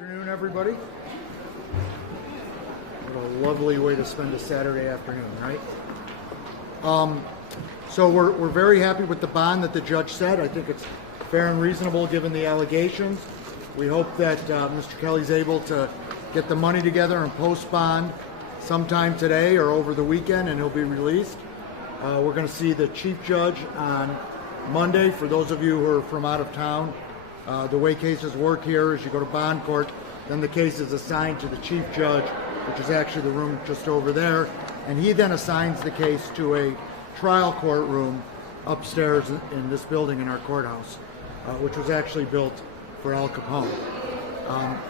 Afternoon, everybody. What a lovely way to spend a Saturday afternoon, right? So we're very happy with the bond that the judge set. I think it's fair and reasonable given the allegations. We hope that Mr. Kelly's able to get the money together and post bond sometime today or over the weekend, and he'll be released. We're going to see the chief judge on Monday. For those of you who are from out of town, the way cases work here is you go to bond court, then the case is assigned to the chief judge, which is actually the room just over there, and he then assigns the case to a trial court room upstairs in this building in our courthouse, which was actually built for Al Capone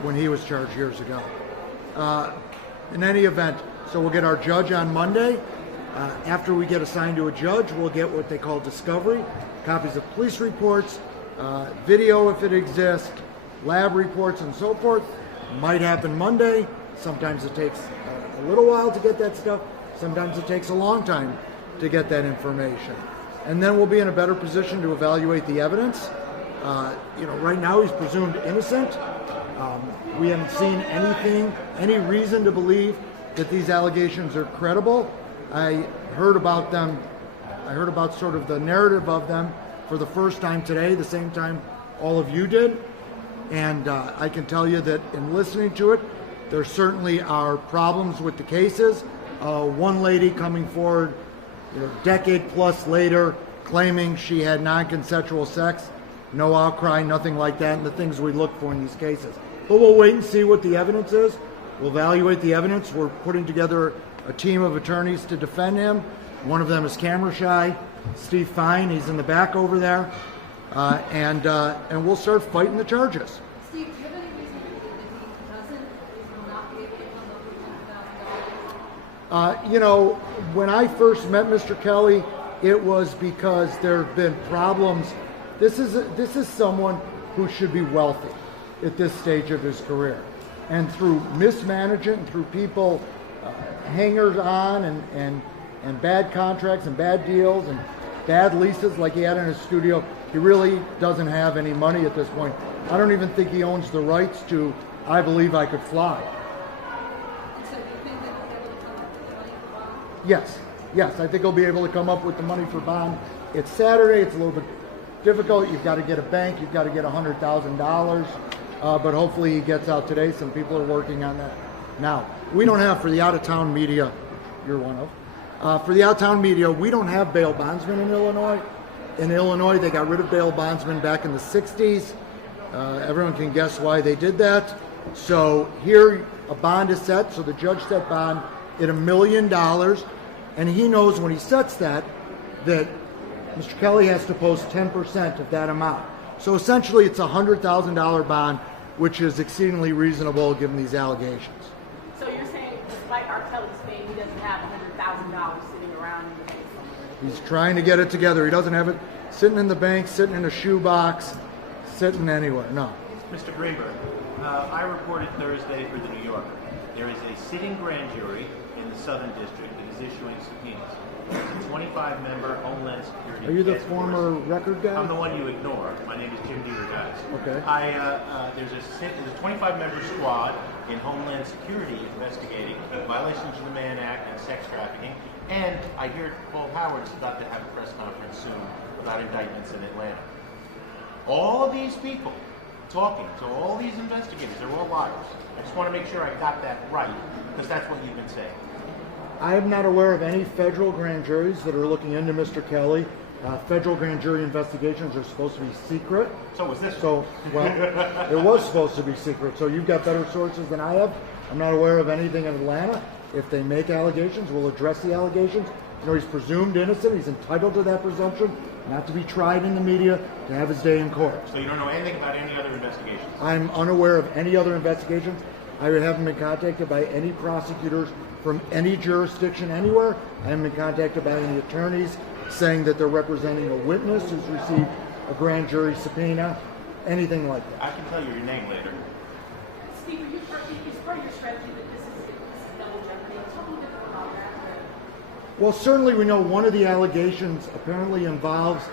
when he was charged years ago. In any event, so we'll get our judge on Monday. After we get assigned to a judge, we'll get what they call discovery, copies of police reports, video if it exists, lab reports, and so forth. Might happen Monday. Sometimes it takes a little while to get that stuff. Sometimes it takes a long time to get that information. And then we'll be in a better position to evaluate the evidence. Right now he's presumed innocent. We haven't seen any reason to believe that these allegations are credible. I heard about sort of the narrative of them for the first time today, the same time all of you did. And I can tell you that in listening to it, there certainly are problems with the cases. One lady coming forward decade plus later claiming she had non-consensual sex, no outcry, nothing like that, and the things we look for in these cases. But we'll wait and see what the evidence is. We'll evaluate the evidence. We're putting together a team of attorneys to defend him. One of them is camera shy, Steve Fine. He's in the back over there. And we'll start fighting the charges. Steve, do you have any reason to believe that he will not be able to come up with $10,000? When I first met Mr. Kelly, it was because there have been problems. This is someone who should be wealthy at this stage of his career. And through mismanagement and through people hangers on and bad contracts and bad deals and bad leases like he had in his studio, he really doesn't have any money at this point. I don't even think he owns the rights to I Believe I Could Fly. So do you think that he'll be able to come up with the money for bond? Yes, I think he'll be able to come up with the money for bond. It's Saturday, it's a little bit difficult. You've got to get a bank, you've got to get $100,000, but hopefully he gets out today. Some people are working on that now. We don't have, for the out-of-town media, you're one of, for the out-of-town media, we don't have bail bondsmen in Illinois. In Illinois, they got rid of bail bondsmen back in the 60s. Everyone can guess why they did that. So here, a bond is set. So the judge set bond at $1 million. And he knows when he sets that Mr. Kelly has to post 10% of that amount. So essentially, it's a $100,000 bond, which is exceedingly reasonable given these allegations. So you're saying, despite R. Kelly's fame, he doesn't have $100,000 sitting around in the bank somewhere? He's trying to get it together. He doesn't have it sitting in the bank, sitting in a shoebox, sitting anywhere. No. Mr. Greenberg, I reported Thursday for the New Yorker. There is a sitting grand jury in the Southern District that is issuing subpoenas. It's a 25-member Homeland Security. Are you the task former force. record guy? I'm the one you ignore. My name is Jim DeRogatis. Okay. There's a 25-member squad in Homeland Security investigating violations of the Mann Act and sex trafficking. And I hear Paul Howard is about to have a press conference soon about indictments in Atlanta. All of these people talking to all these investigators, they're all liars. I just want to make sure I got that right, because that's what you've been saying. I am not aware of any federal grand juries that are looking into Mr. Kelly. Federal grand jury investigations are supposed to be secret. So was this. It was supposed to be secret. So you've got better sources than I have. I'm not aware of anything in Atlanta. If they make allegations, we'll address the allegations. He's presumed innocent. He's entitled to that presumption, not to be tried in the media, to have his day in court. So you don't know anything about any other investigations? I'm unaware of any other investigations. I haven't been contacted by any prosecutors from any jurisdiction anywhere. I haven't been contacted by any attorneys saying that they're representing a witness who's received a grand jury subpoena, anything like that. I can tell you your name later. Steve, is part of your strategy that this is double jeopardy? Tell me a bit more about that. Well, certainly we know one of the allegations apparently involves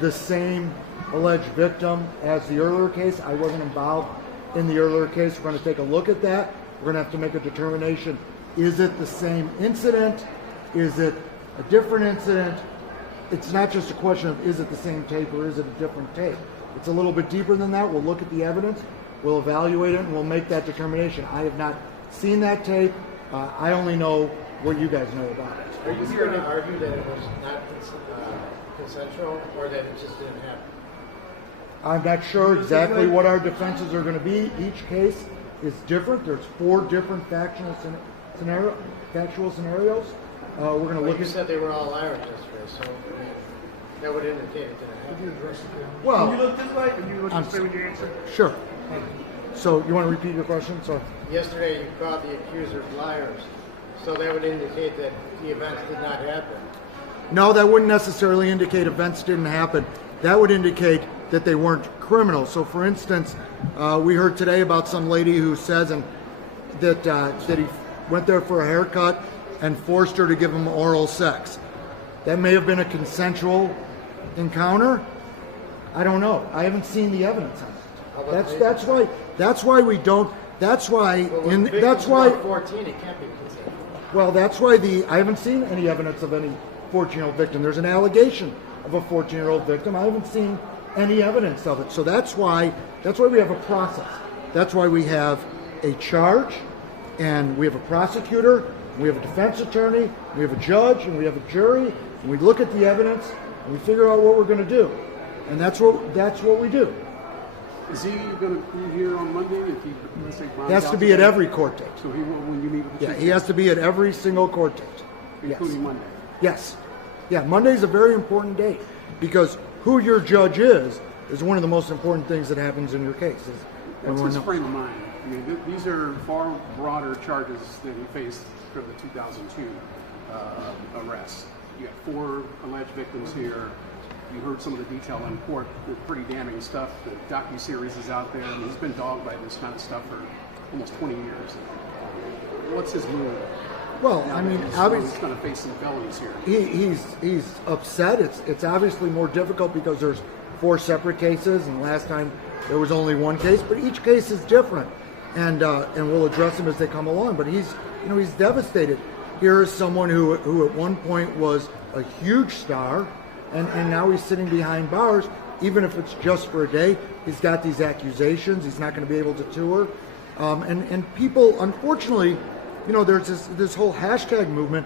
the same alleged victim as the earlier case. I wasn't involved in the earlier case. We're going to take a look at that. We're going to have to make a determination. Is it the same incident? Is it a different incident? It's not just a question of is it the same tape or is it a different tape. It's a little bit deeper than that. We'll look at the evidence, we'll evaluate it, and we'll make that determination. I have not seen that tape. I only know what you guys know about it. Are you here to argue that it was not consensual or that it just didn't happen? I'm not sure exactly what our defenses are going to be. Each case is different. There's 4 different factual scenarios. We're going to Well, look you at. said they were all liars yesterday, so I mean, that would indicate it didn't happen. Well, Can you look this way? Can you look I'm this way when you answer? sure. So you want to repeat your question? So Yesterday you called the accusers liars, so that would indicate that the events did not happen. no, that wouldn't necessarily indicate events didn't happen. That would indicate that they weren't criminals. So, for instance, we heard today about some lady who says that he went there for a haircut and forced her to give him oral sex. That may have been a consensual encounter. I don't know. I haven't seen the evidence on it. That's why we don't. That's why But when the that's victim's why. about 14, it can't be consensual. Well, that's why I haven't seen any evidence of any 14-year-old victim. There's an allegation of a 14-year-old victim. I haven't seen any evidence of it. So that's why we have a process. That's why we have a charge, and we have a prosecutor, we have a defense attorney, we have a judge, and we have a jury, and we look at the evidence, and we figure out what we're going to do. And that's what we do. Is he going to be here on Monday? If he let's say, He has to be at every court date. So he will when you meet with the Yeah, chief, he has to be at every single court date. Yes. including Monday. Yes. Yeah, Monday's a very important date because who your judge is one of the most important things that happens in your case. What's his frame of mind? I mean, these are far broader charges than he faced for the 2002 arrest. You got 4 alleged victims here. You heard some of the detail in court. They're pretty damning stuff. The docuseries is out there. I mean, he's been dogged by this kind of stuff for almost 20 years. What's his mood? Well, I mean, obviously, he's going to face some felonies here. he's upset. It's obviously more difficult because there's 4 separate cases, and last time there was only 1 case. But each case is different, and we'll address them as they come along. But he's devastated. Here is someone who at one point was a huge star, and now he's sitting behind bars. Even if it's just for a day, he's got these accusations. He's not going to be able to tour, and people, unfortunately. There's this whole hashtag movement.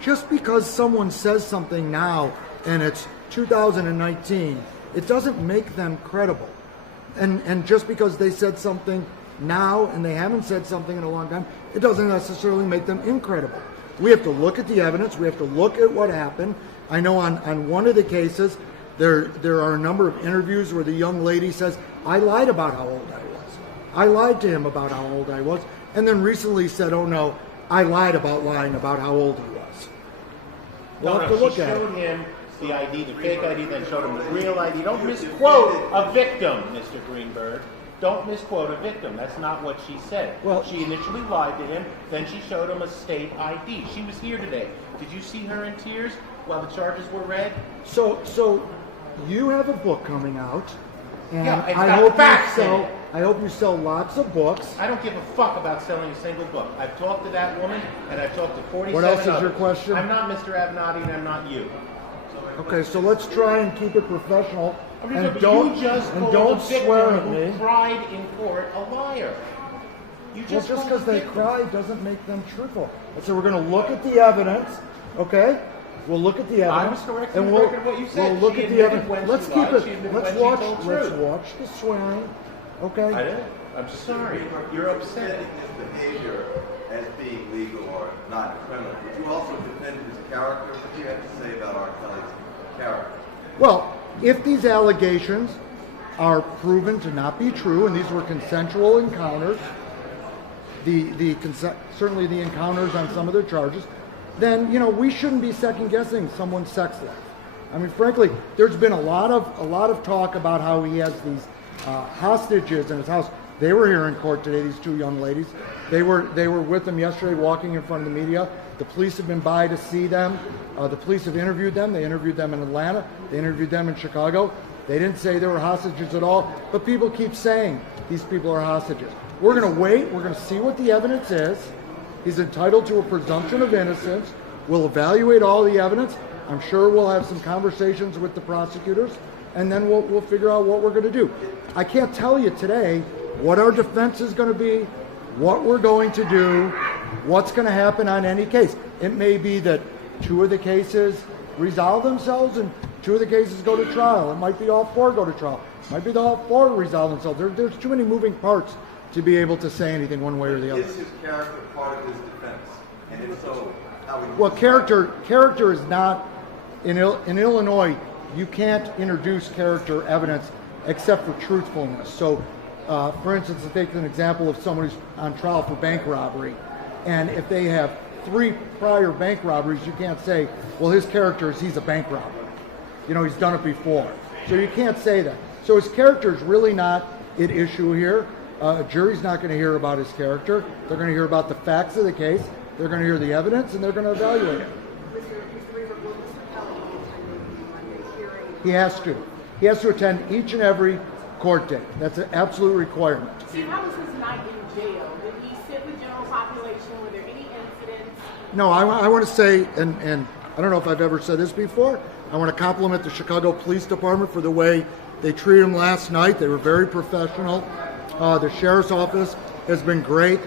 Just because someone says something now and it's 2019, it doesn't make them credible. And just because they said something now and they haven't said something in a long time, it doesn't necessarily make them incredible. We have to look at the evidence. We have to look at what happened. I know on one of the cases, there are a number of interviews where the young lady says, I lied about how old I was. I lied to him about how old I was. And then recently said, oh no, I lied about lying about how old he was. We'll have to look at it. She showed him the ID, the fake ID, then showed him the real ID. Don't misquote a victim, Mr. Greenberg. Don't misquote a victim. That's not what she said. Well, she initially lied to him, then she showed him a state ID. She was here today. Did you see her in tears while the charges were read? So you have a book coming out, and Yeah, it's I got hope facts in you sell. it. I hope you sell lots of books. I don't give a fuck about selling a single book. I've talked to that woman, and I've talked to 47 What else is your others. question? I'm not Mr. Avenatti, and I'm not you. Okay, so let's try and keep it professional, and But don't you just called don't the victim swear at who me. cried in court a liar. You Well, just just called because the they victim. cry doesn't make them truthful. And so we're going to look at the evidence, okay? We'll look at the I evidence, was correcting and the we'll record of what you said. we'll look She at the admitted evidence. when Let's she keep lied. She it. admitted Let's when she watch. told Let's truth. watch the swearing, okay? I did. I'm sorry. You're upset. His behavior as being legal or not criminal. Would you also defend his character? What do you have to say about R. Kelly's character? Well, if these allegations are proven to not be true, and these were consensual encounters, certainly the encounters on some of their charges, then we shouldn't be second guessing someone's sex life. I mean, frankly, there's been a lot of talk about how he has these hostages in his house. They were here in court today. These 2 young ladies. They were with him yesterday, walking in front of the media. The police have been by to see them. The police have interviewed them. They interviewed them in Atlanta. They interviewed them in Chicago. They didn't say they were hostages at all. But people keep saying these people are hostages. We're going to wait. We're going to see what the evidence is. He's entitled to a presumption of innocence. We'll evaluate all the evidence. I'm sure we'll have some conversations with the prosecutors, and then we'll figure out what we're going to do. I can't tell you today what our defense is going to be, what we're going to do, what's going to happen on any case. It may be that 2 of the cases resolve themselves and 2 of the cases go to trial. It might be all 4 go to trial. It might be all 4 resolve themselves. There's too many moving parts to be able to say anything one way or the other. Is his character part of his defense? And if so, how would you... Well, character is not, in Illinois, you can't introduce character evidence except for truthfulness. So, for instance, to take an example of someone who's on trial for bank robbery, and if they have 3 prior bank robberies, you can't say, well, his character is he's a bank robber. You know, he's done it before. So you can't say that. So his character is really not at issue here. A jury's not going to hear about his character. They're going to hear about the facts of the case. They're going to hear the evidence, and they're going to evaluate it. He has to. He has to attend each and every court date. That's an absolute requirement. Steve, how was his night in jail? Did he sit with general population? Were there any incidents? No, I want to say, and I don't know if I've ever said this before, I want to compliment the Chicago Police Department for the way they treated him last night. They were very professional. The sheriff's office has been great.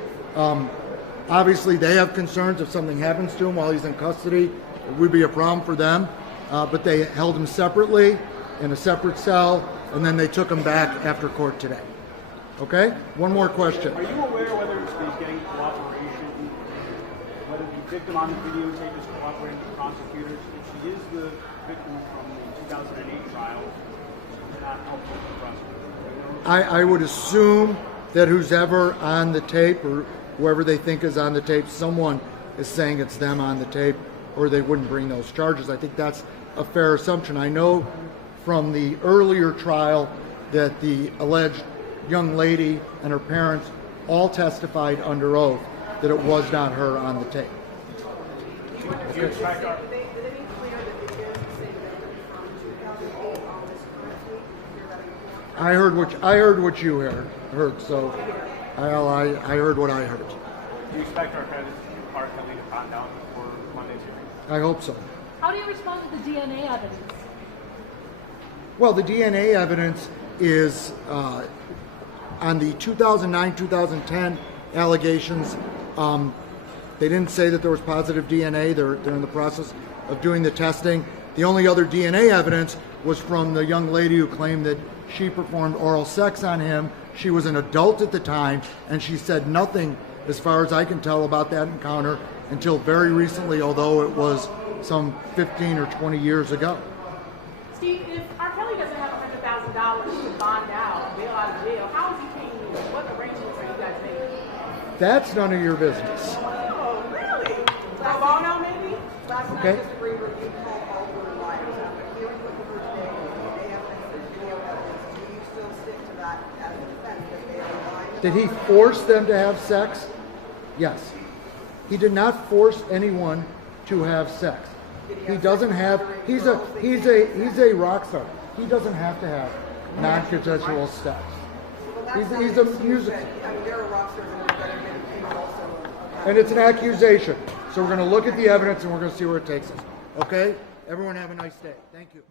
Obviously, they have concerns if something happens to him while he's in custody. It would be a problem for them. But they held him separately in a separate cell, and then they took him back after court today. Okay? One more question. Are you aware whether he's getting cooperation, whether the victim on the videotape is cooperating with prosecutors? If she is the victim from the 2008 trial, she's not helping with the prosecutor. I would assume that who's ever on the tape, or whoever they think is on the tape, someone is saying it's them on the tape, or they wouldn't bring those charges. I think that's a fair assumption. I know from the earlier trial that the alleged young lady and her parents all testified under oath that it was not her on the tape. Do you expect our... I heard what you heard. So I heard what I heard. Do you expect R. Kelly to find out before Monday's hearing? I hope so. How do you respond to the DNA evidence? Well, the DNA evidence is on the 2009-2010 allegations. They didn't say that there was positive DNA. They're in the process of doing the testing. The only other DNA evidence was from the young lady who claimed that she performed oral sex on him. She was an adult at the time, and she said nothing, as far as I can tell, about that encounter until very recently, although it was some 15 or 20 years ago. Steve, if R. Kelly doesn't have $100,000 to bond out, bail out of jail, how is he paying you? What arrangements are you guys making? That's none of your business. Oh, really? Pro bono, maybe? Last Okay. night, Disagreed reviewed all were liars. After hearing what you heard today, they have video evidence. Do you still stick to that as a defense that they are lying? Did he force them to have sex? Yes. He did not force anyone to have sex. He doesn't have. He's a rock star. He doesn't have to have non-consensual sex. He's a music. I mean, there are rock stars that are getting paid also. And it's an accusation. So we're going to look at the evidence and we're going to see where it takes us. Okay? Everyone have a nice day. Thank you.